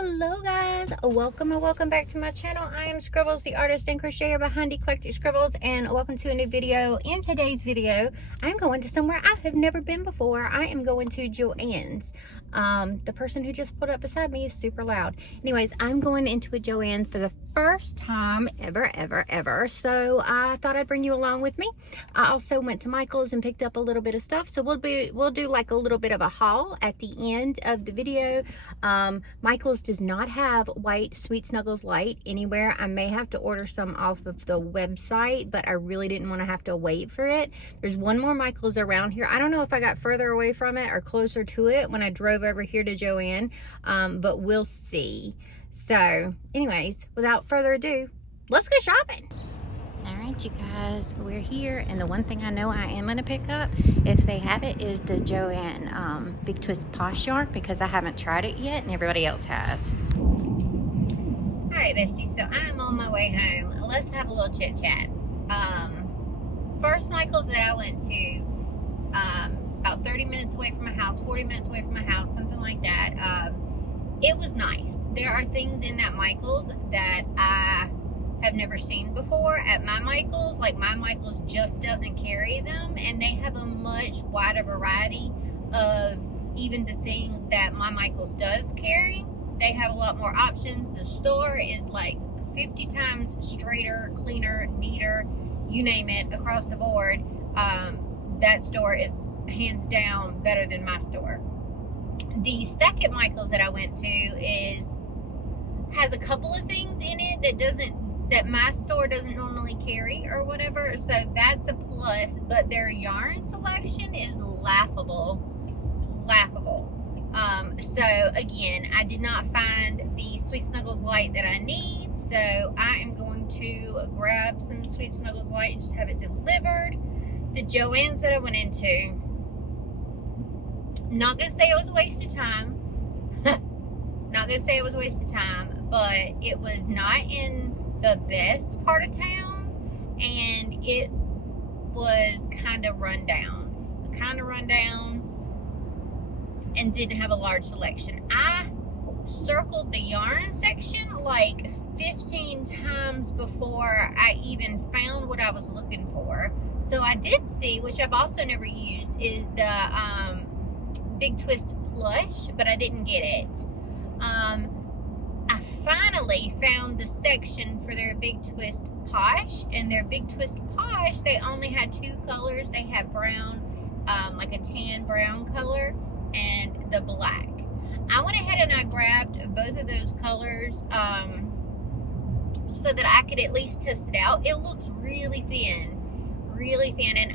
Hello guys, welcome and welcome back to my channel. I am Scribbles, the artist and crocheter behind Eclectic Scribbles, and welcome to a new video. In today's video, I'm going to somewhere I have never been before. I am going to Joann's. The person who just pulled up beside me is super loud. Anyways, I'm going into a Joann for the first time ever. So I thought I'd bring you along with me. I also went to Michael's and picked up a little bit of stuff. So we'll do like a little bit of a haul at the end of the video. Michael's does not have white Sweet Snuggles light anywhere. I may have to order some off of the website, but I really didn't want to have to wait for it. There's one more Michael's around here. I don't know if I got further away from it or closer to it when I drove over here to Joann, but we'll see. So anyways, without further ado, let's go shopping. All right, you guys, we're here, and the one thing I know I am going to pick up, if they have it, is the Joann Big Twist Posh yarn, because I haven't tried it yet and everybody else has. All right, besties, so I'm on my way home. Let's have a little chit chat. First Michael's that I went to, about 30 minutes away from my house, 40 minutes away from my house, something like that. It was nice. There are things in that Michael's that I have never seen before at my Michael's. Like, my Michael's just doesn't carry them, and they have a much wider variety of even the things that my Michael's does carry. They have a lot more options. The store is like 50 times straighter, cleaner, neater, you name it, across the board. That store is hands down better than my store. The second Michael's that I went to has a couple of things in it that my store doesn't normally carry or whatever, so that's a plus, but their yarn selection is laughable. So again, I did not find the Sweet Snuggles light that I need, so I am going to grab some Sweet Snuggles light and just have it delivered. The Joann's that I went into, not gonna say it was a waste of time. Not gonna say it was a waste of time, but it was not in the best part of town, and it was kind of run down and didn't have a large selection. I circled the yarn section like 15 times before I even found what I was looking for. So I did see, which I've also never used, is the Big Twist plush, but I didn't get it. I finally found the section for their Big Twist Posh, and their Big Twist Posh, they only had two colors. They had brown, like a tan brown color, and the black. I went ahead and I grabbed both of those colors so that I could at least test it out. It looks really thin, and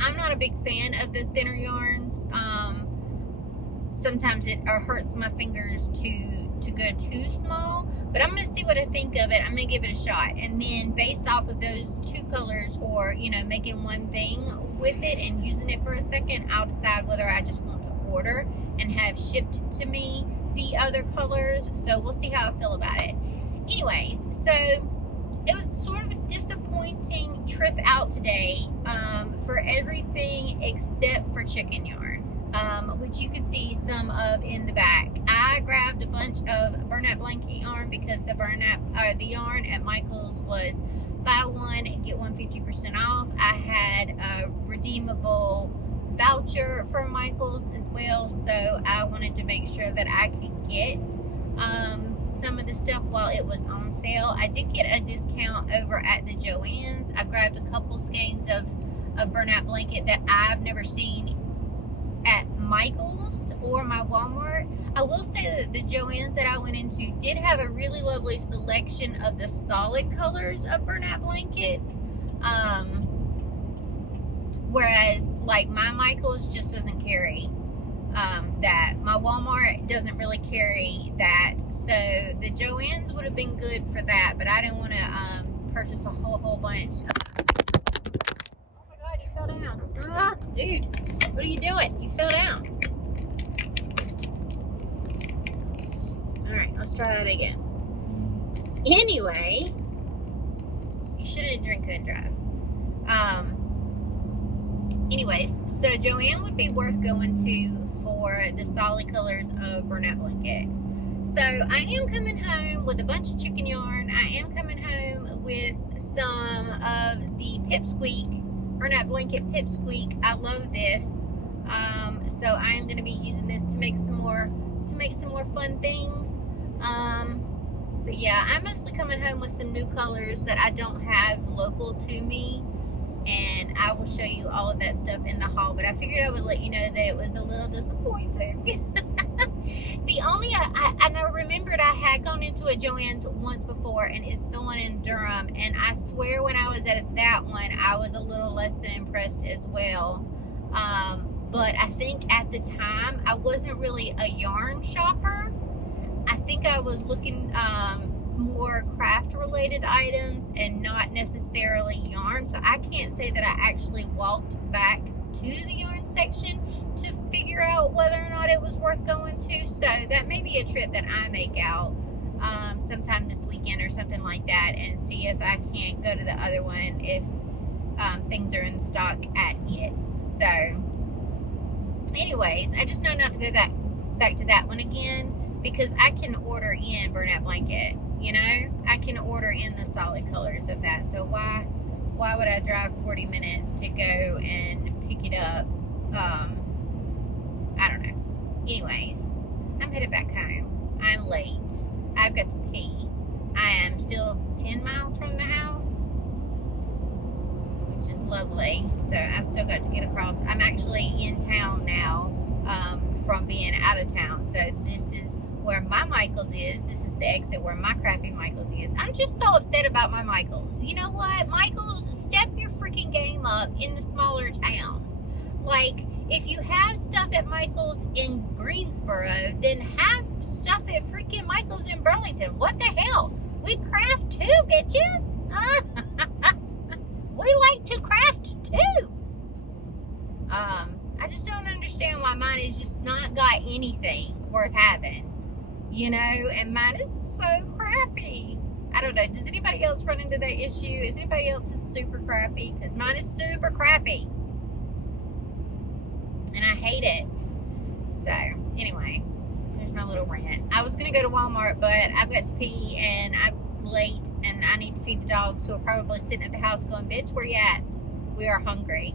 I'm not a big fan of the thinner yarns. Sometimes it hurts my fingers to go too small, but I'm going to see what I think of it. I'm going to give it a shot, and then based off of those two colors, or, you know, making one thing with it and using it for a second, I'll decide whether I just want to order and have shipped to me the other colors. So we'll see how I feel about it. Anyways, so it was sort of a disappointing trip out today for everything except for chicken yarn, which you can see some of in the back. I grabbed a bunch of Bernat blanket yarn because the yarn at Michael's was buy one and get one 50% off. I had a redeemable voucher from Michael's as well, so I wanted to make sure that I could get some of the stuff while it was on sale. I did get a discount over at the Joann's. I grabbed a couple skeins of Bernat blanket that I've never seen at Michael's or my Walmart. I will say that the Joann's that I went into did have a really lovely selection of the solid colors of Bernat blanket, whereas like my Michael's just doesn't carry that. My Walmart doesn't really carry that, so the Joann's would have been good for that, but I didn't want to purchase a whole bunch. Oh my god, you fell down. Ah, dude, what are you doing? You fell down. Alright, let's try that again. Anyway, you shouldn't drink and drive. Anyways, so Joann would be worth going to for the solid colors of Bernat blanket. So I am coming home with a bunch of chicken yarn. I am coming home with some of the Pipsqueak, Bernat blanket Pipsqueak. I love this. So I am going to be using this to make some more fun things. But yeah, I'm mostly coming home with some new colors that I don't have local to me, and I will show you all of that stuff in the haul. But I figured I would let you know that it was a little disappointing. The only, and I remembered I had gone into a Joann's once before, and it's the one in Durham, and I swear when I was at that one, I was a little less than impressed as well. But I think at the time, I wasn't really a yarn shopper. I think I was looking more craft related items and not necessarily yarn. So I can't say that I actually walked back to the yarn section to figure out whether or not it was worth going to. So that may be a trip that I make out sometime this weekend or something like that, and see if I can't go to the other one if things are in stock at it. So anyways, I just know not to go back to that one again, because I can order in Bernat blanket, you know, I can order in the solid colors of that. So why would I drive 40 minutes to go and pick it up? I don't know. Anyways, I'm headed back home. I'm late. I've got to pee. I am still 10 miles from the house, which is lovely. So I've still got to get across. I'm actually in town now from being out of town. So this is where my Michael's is. This is the exit where my crappy Michael's is. I'm just so upset about my Michael's. You know what? Michael's, step your freaking game up in the smaller towns. Like, if you have stuff at Michael's in Greensboro, then have stuff at freaking Michael's in Burlington. What the hell? We craft too, bitches. We like to craft too. I just don't understand why mine is just not got anything worth having, you know, and mine is so crappy. I don't know. Does anybody else run into that issue? Is anybody else super crappy? Because mine is super crappy, and I hate it. So anyway, there's my little rant. I was gonna go to Walmart, but I've got to pee and I'm late, and I need to feed the dogs, who are probably sitting at the house going, bitch, where you at? We are hungry.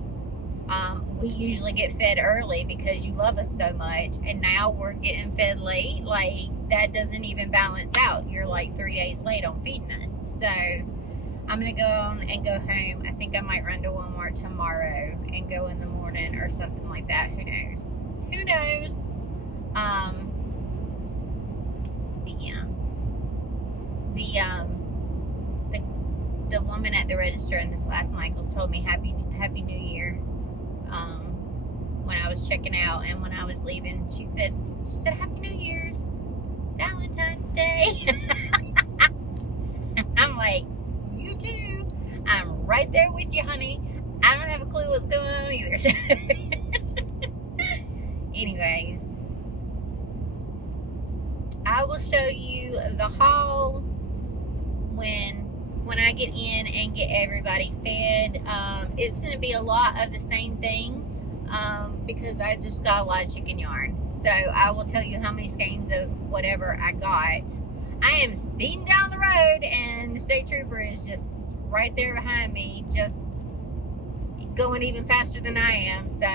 We usually get fed early because you love us so much, and now we're getting fed late. Like, that doesn't even balance out. You're like 3 days late on feeding us. So I'm gonna go on and go home. I think I might run to Walmart tomorrow and go in the morning or something like that. Who knows? Who knows? But yeah, the woman at the register in this last Michael's told me Happy New Year when I was checking out, and when I was leaving, she said Happy New Year's, Valentine's Day. I'm like, you too. I'm right there with you, honey. I don't have a clue what's going on either. So anyways, I will show you the haul when I get in and get everybody fed. It's going to be a lot of the same thing because I just got a lot of chicken yarn. So I will tell you how many skeins of whatever I got. I am speeding down the road, and the state trooper is just right there behind me, just going even faster than I am. So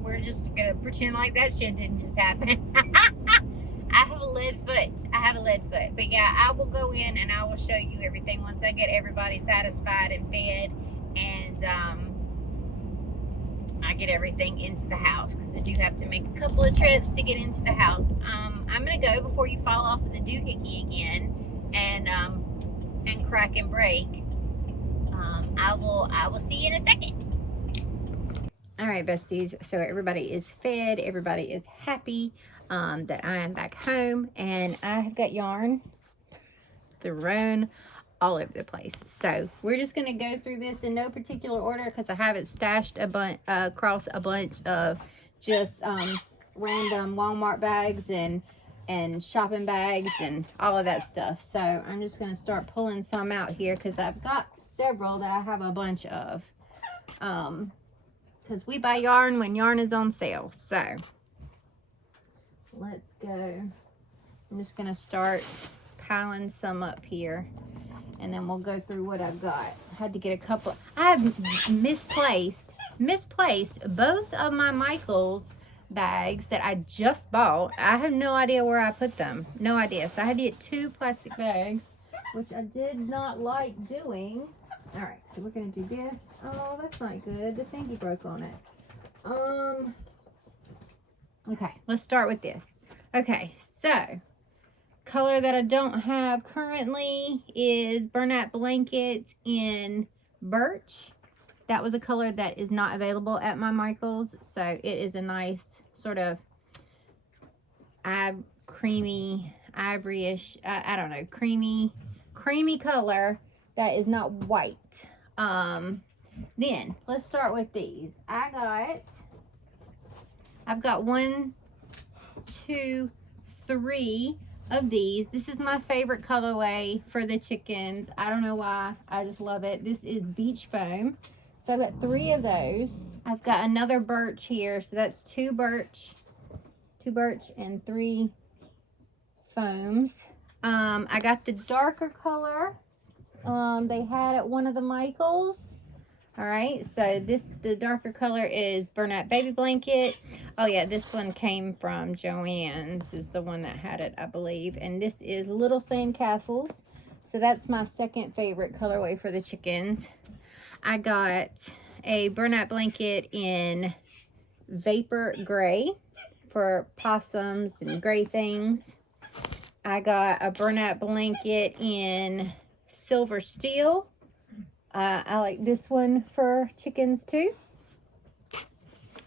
we're just going to pretend like that shit didn't just happen. I have a lead foot. But yeah, I will go in and I will show you everything once I get everybody satisfied and fed, and I get everything into the house, because I do have to make a couple of trips to get into the house. I'm going to go before you fall off of the doohickey again and crack and break. I will see you in a second. All right, besties, so everybody is fed, everybody is happy that I am back home, and I have got yarn thrown all over the place. So we're just going to go through this in no particular order, because I have it stashed across a bunch of just random Walmart bags and shopping bags and all of that stuff. So I'm just going to start pulling some out here, because I've got several that I have a bunch of. Because we buy yarn when yarn is on sale. So let's go I'm just going to start piling some up here, and then we'll go through what I've got. I had to get a couple. I've misplaced both of my Michaels bags that I just bought. I have no idea where I put them. No idea. So I had to get 2 plastic bags, which I did not like doing. All right, so we're going to do this. Oh, that's not good. The thingy broke on it. Okay, let's start with this. Okay, so color that I don't have currently is Bernat blankets in birch. That was a color that is not available at my Michaels, so it is a nice sort of creamy, ivoryish, I don't know, creamy color that is not white. Then let's start with these. I've got 1, 2, 3 of these. This is my favorite colorway for the chickens. I don't know why. I just love it. This is beach foam. So I've got 3 of those. I've got another birch here. So that's 2 birch and 3 foams. I got the darker color. They had at one of the Michaels. All right, so the darker color is Bernat baby blanket. Oh yeah, this one came from Joann's, is the one that had it, I believe. And this is Little Sand Castles. So that's my second favorite colorway for the chickens. I got a Bernat blanket in Vapor Gray for possums and gray things. I got a Bernat blanket in Silver Steel. I like this one for chickens too.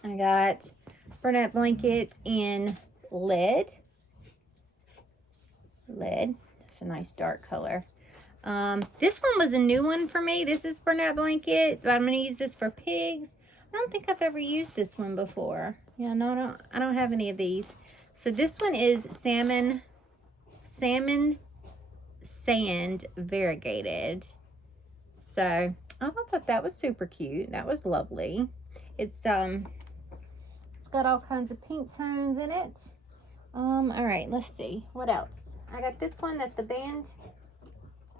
I got Bernat blankets in lead. That's a nice dark color. This one was a new one for me. This is Bernat blanket, but I'm going to use this for pigs. I don't think I've ever used this one before. Yeah, no, I don't have any of these. So this one is salmon sand variegated. So I thought that was super cute. That was lovely. It's got all kinds of pink tones in it. All right, let's see what else. I got this one that the band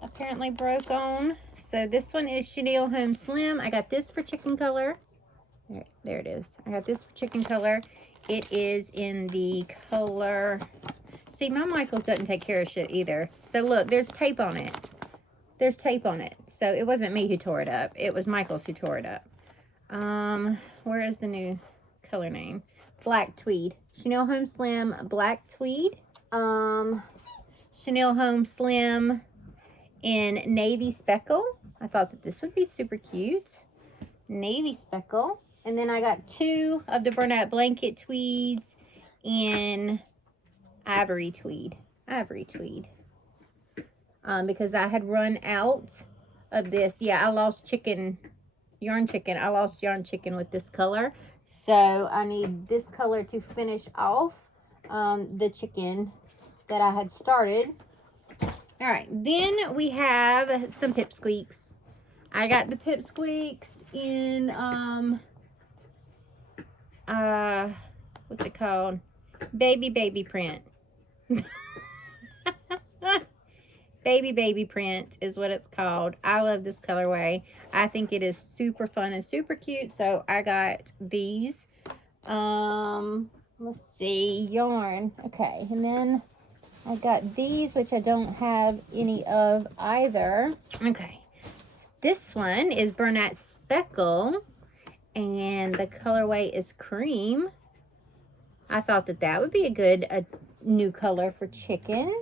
apparently broke on. So this one is Chenille Home Slim. I got this for chicken color. There it is. I got this for chicken color. It is in the color. See, my Michaels doesn't take care of shit either. So look, there's tape on it. There's tape on it. So it wasn't me who tore it up. It was Michaels who tore it up. Where is the new color name? Black Tweed. Chenille Home Slim Black Tweed. Chenille Home Slim in Navy Speckle. I thought that this would be super cute. Navy Speckle. And then I got 2 of the Bernat blanket tweeds in Ivory Tweed. Because I had run out of this. Yeah, I lost yarn chicken with this color. So I need this color to finish off the chicken that I had started. All right, then we have some pipsqueaks. I got the pipsqueaks in, what's it called? Baby print. Baby print is what it's called. I love this colorway. I think it is super fun and super cute. So I got these. Let's see, yarn. Okay, and then I got these, which I don't have any of either. Okay, so this one is Bernat Speckle, and the colorway is cream. I thought that would be a new color for chickens.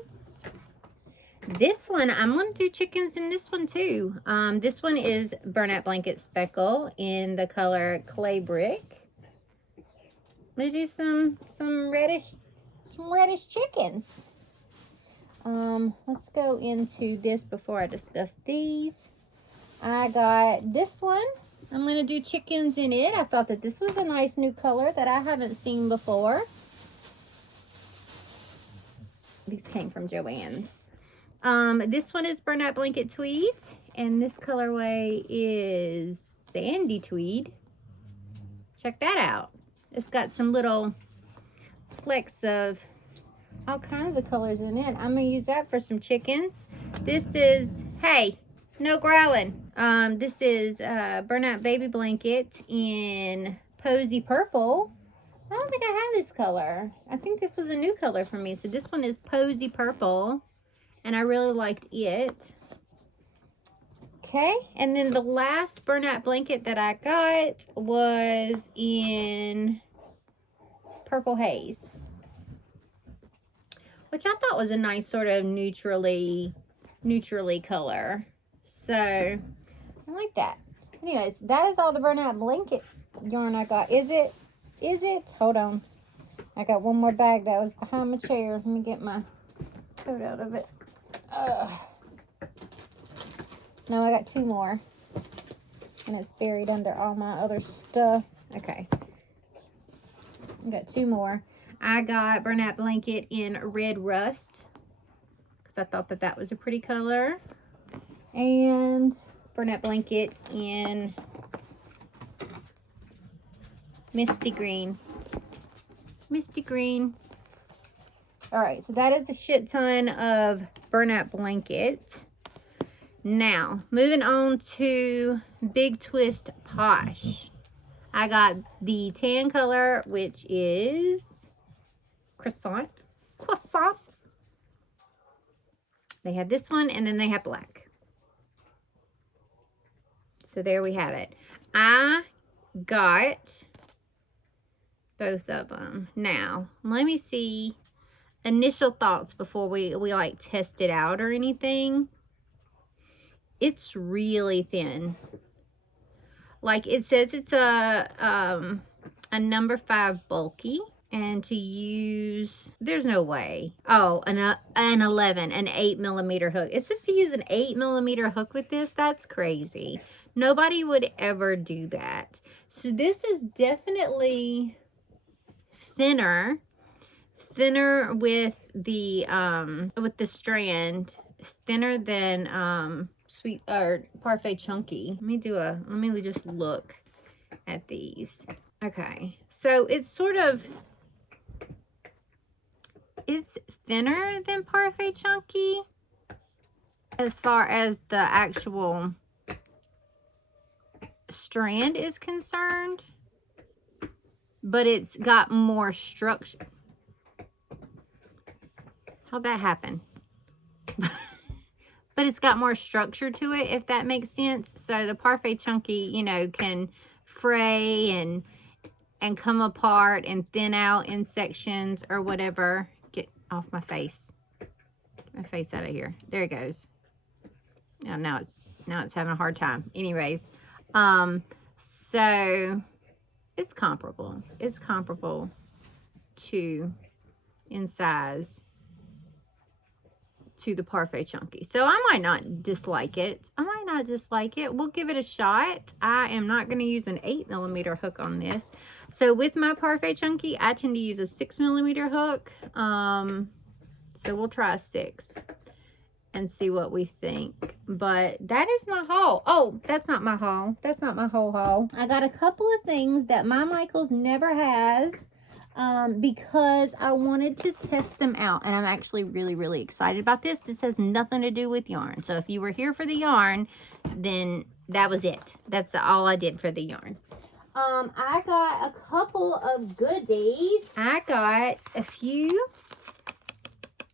This one, I'm going to do chickens in this one too. This one is Bernat Blanket Speckle in the color Clay Brick. I'm going to do some reddish chickens. Let's go into this before I discuss these. I got this one. I'm going to do chickens in it. I thought that this was a nice new color that I haven't seen before. These came from Joann's. This one is Bernat Blanket Tweeds, and this colorway is Sandy Tweed. Check that out. It's got some little flecks of all kinds of colors in it. I'm gonna use that for some chickens. This is, hey, no growling. This is Bernat baby blanket in Posy Purple. I don't think I have this color. I think this was a new color for me. So this one is Posy Purple, and I really liked it. Okay, and then the last Bernat blanket that I got was in Purple Haze, which I thought was a nice sort of neutrally color. So I like that. Anyways, that is all the Bernat blanket yarn I got. Is it? Hold on. I got one more bag that was behind my chair. Let me get my coat out of it. No, I got two more. And it's buried under all my other stuff. Okay. I got two more. I got Bernat blanket in Red Rust, because I thought that that was a pretty color. And Bernat blanket in Misty Green. Misty Green. Alright, so that is a shit ton of Bernat blanket. Now, moving on to Big Twist Posh. I got the tan color, which is Croissant. They had this one, and then they have black. So there we have it. I got both of them. Now, let me see initial thoughts before we like test it out or anything. It's really thin. Like it says it's a number 5 bulky, and to use, there's no way. Oh, an 11, an 8mm hook. It says to use an 8mm hook with this. That's crazy. Nobody would ever do that. So this is definitely thinner with the strand. It's thinner than Sweet or Parfait Chunky. Let me just look at these. Okay, so it's thinner than Parfait Chunky as far as the actual strand is concerned, but it's got more structure. How'd that happen? But it's got more structure to it, if that makes sense. So the Parfait Chunky, you know, can fray and come apart and thin out in sections or whatever. Get off my face. Get my face out of here. There it goes. Now it's having a hard time. Anyways, so it's comparable. It's comparable to in size to the Parfait Chunky. So I might not dislike it. We'll give it a shot. I am not going to use an 8mm hook on this. So with my Parfait Chunky, I tend to use a 6mm hook. So we'll try a 6 and see what we think. But that is my haul. Oh, that's not my haul. That's not my whole haul. I got a couple of things that my Michaels never has. Because I wanted to test them out, and I'm actually really excited about this. This has nothing to do with yarn. So if you were here for the yarn, then that was it. That's all I did for the yarn. I got a couple of goodies. I got a few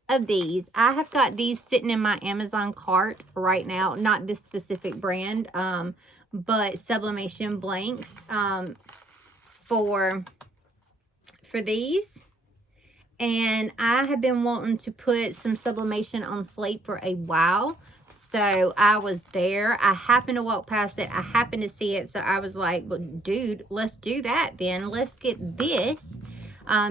of these. I have got these sitting in my Amazon cart right now. Not this specific brand, but sublimation blanks for these. And I have been wanting to put some sublimation on slate for a while. So I was there. I happened to walk past it. I happened to see it. So I was like, well, dude, let's do that then. Let's get this.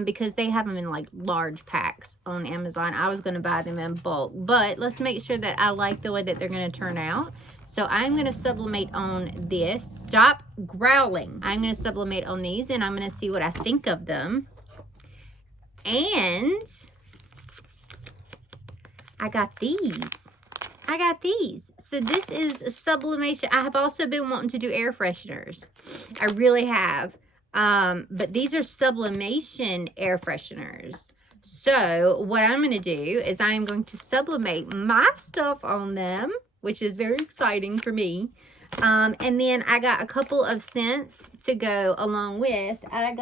Because they have them in like large packs on Amazon. I was going to buy them in bulk. But let's make sure that I like the way that they're going to turn out. So I'm going to sublimate on this. Stop growling. I'm going to sublimate on these, and I'm going to see what I think of them. And I got these. So this is sublimation. I have also been wanting to do air fresheners. I really have. But these are sublimation air fresheners. So what I'm going to do is I am going to sublimate my stuff on them, which is very exciting for me. And then I got a couple of scents to go along with. I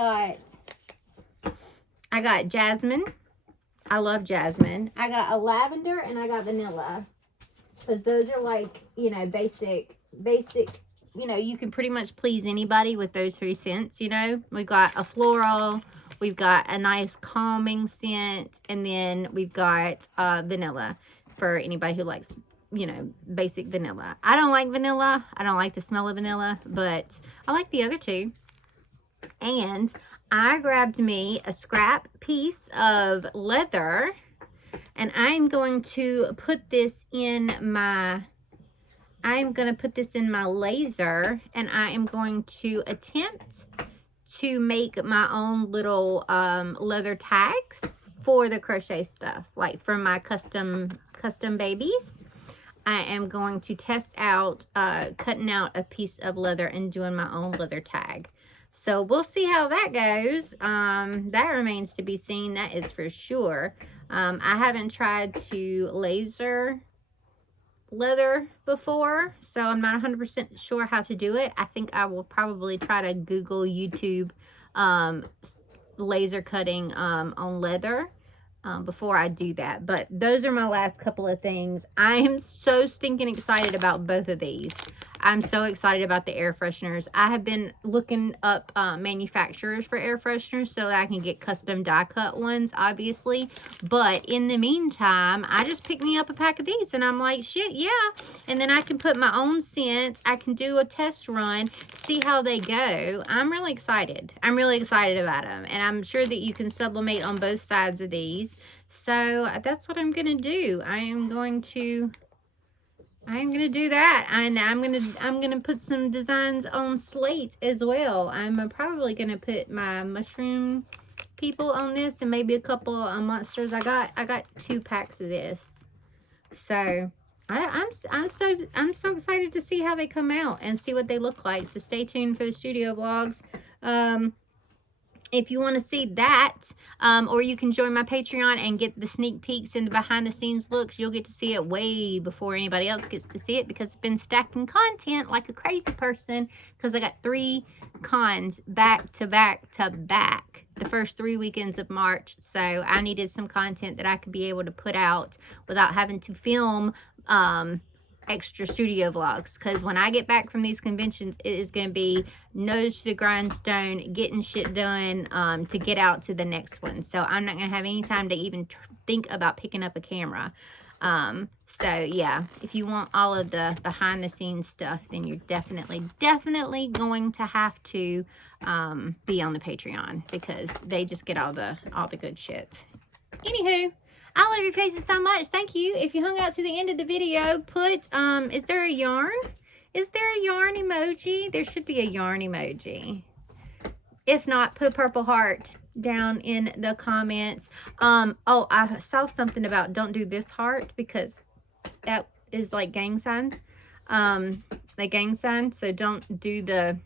got jasmine. I love jasmine. I got a lavender and I got vanilla. Because those are like, you know, basic, you know, you can pretty much please anybody with those 3 scents, you know. We've got a floral, we've got a nice calming scent, and then we've got vanilla for anybody who likes, you know, basic vanilla. I don't like vanilla. I don't like the smell of vanilla, but I like the other 2. And I grabbed me a scrap piece of leather, and I'm going to put this in my laser, and I am going to attempt to make my own little leather tags for the crochet stuff, like for my custom babies. I am going to test out cutting out a piece of leather and doing my own leather tag. So we'll see how that goes. That remains to be seen, that is for sure. I haven't tried to laser leather before, so I'm not 100% sure how to do it. I think I will probably try to Google YouTube laser cutting on leather before I do that. But those are my last couple of things. I am so stinking excited about both of these. I'm so excited about the air fresheners. I have been looking up manufacturers for air fresheners so that I can get custom die cut ones, obviously. But in the meantime, I just picked me up a pack of these and I'm like, shit, yeah. And then I can put my own scents. I can do a test run, see how they go. I'm really excited. I'm really excited about them. And I'm sure that you can sublimate on both sides of these. So that's what I'm going to do. I'm going to do that, and I'm gonna put some designs on slate as well. I'm probably gonna put my mushroom people on this, and maybe a couple of monsters. I got 2 packs of this, so I'm so excited to see how they come out and see what they look like. So stay tuned for the studio vlogs. If you want to see that, or you can join my Patreon and get the sneak peeks and the behind the scenes looks, you'll get to see it way before anybody else gets to see it, because I've been stacking content like a crazy person, because I got 3 cons back to back to back the first 3 weekends of March. So I needed some content that I could be able to put out without having to film extra studio vlogs, because when I get back from these conventions, it is going to be nose to the grindstone, getting shit done to get out to the next one. So I'm not going to have any time to even think about picking up a camera. So yeah, if you want all of the behind the scenes stuff, then you're definitely going to have to be on the Patreon, because they just get all the good shit. Anywho, I love your faces so much. Thank you. If you hung out to the end of the video, put, is there a yarn? Is there a yarn emoji? There should be a yarn emoji. If not, put a purple heart down in the comments. Oh, I saw something about don't do this heart, because that is like gang signs. The gang sign. So don't do the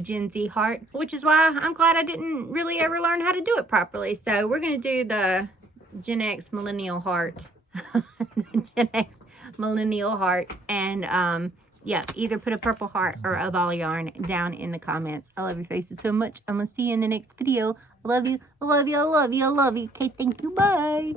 Gen Z heart, which is why I'm glad I didn't really ever learn how to do it properly. So we're going to do the Gen X millennial heart. Gen X millennial heart. And yeah, either put a purple heart or a ball of yarn down in the comments. I love your faces so much. I'm gonna see you in the next video. I love you. I love you. I love you. I love you. Okay, thank you. Bye.